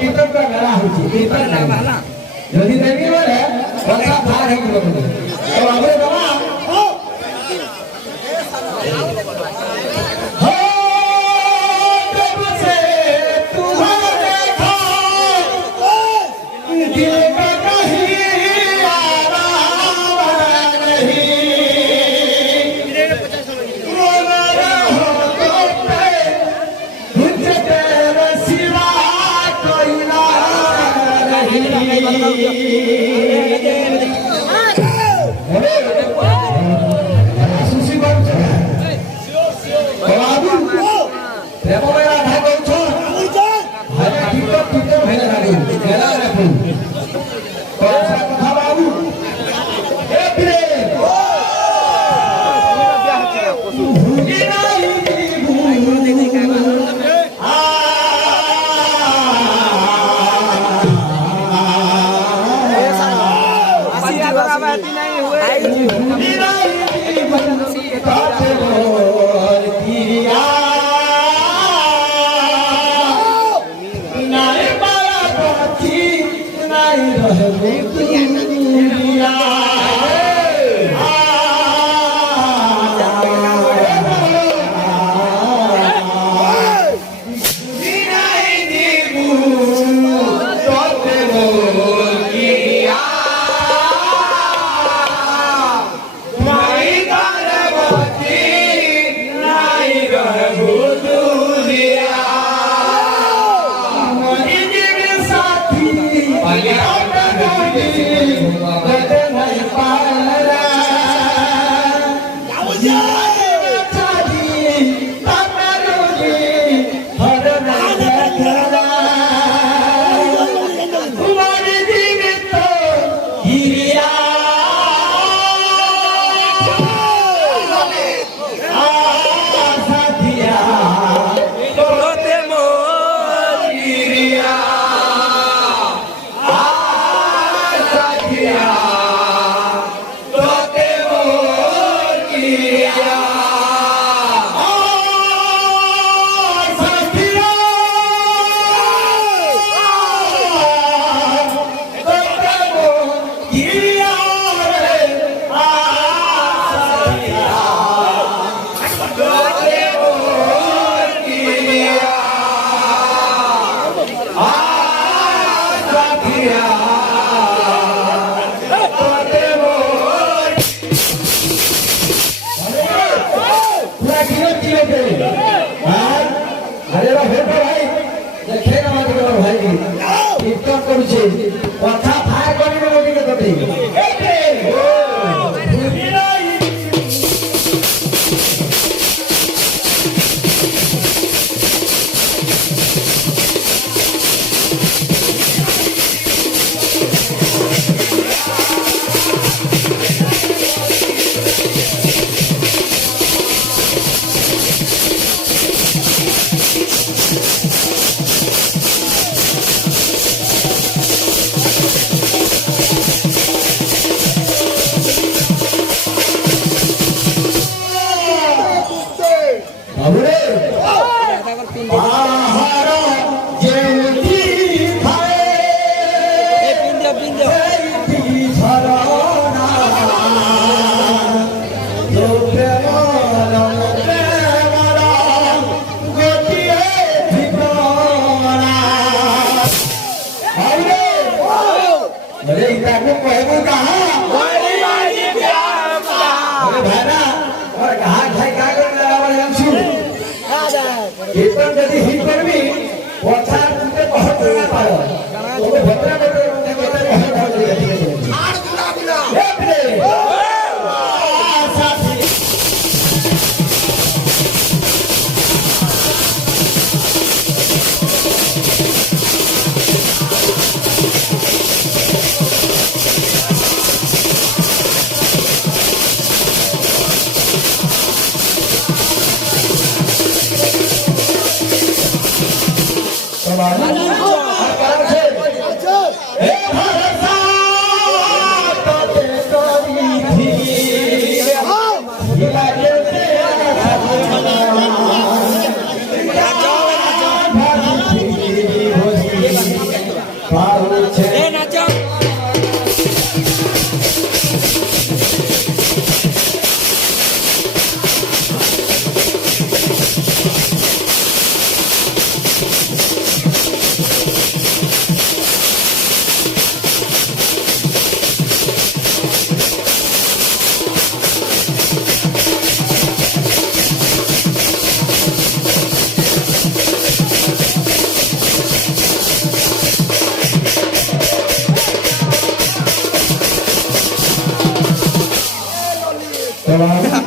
कीर्तन का मेला होची कीर्तन मेला यदि देवी बोले वर्षा धार है कि बोले तो हमरे बाबा हो जब से तुम्हें देखा दिल का कहीं आराम नहीं रोना हो तो पे मुझे तेरे सिवा कोई ना सुशी बाबू बाबू प्रेम मेरा भाई कौन छो हरे टिकट भेज रही मेरा रखू कौन सा कथा बाबू ए प्रेम भूली नहीं কথা ভাই করিবে বলিকে ততে कीर्तन यदि हिट करबी पछा तुते बहुत ना पाओ तो भद्रा भद्रा कहते बहुत बहुत ठीक है आड़ गुला गुला ए प्ले साथी Yeah.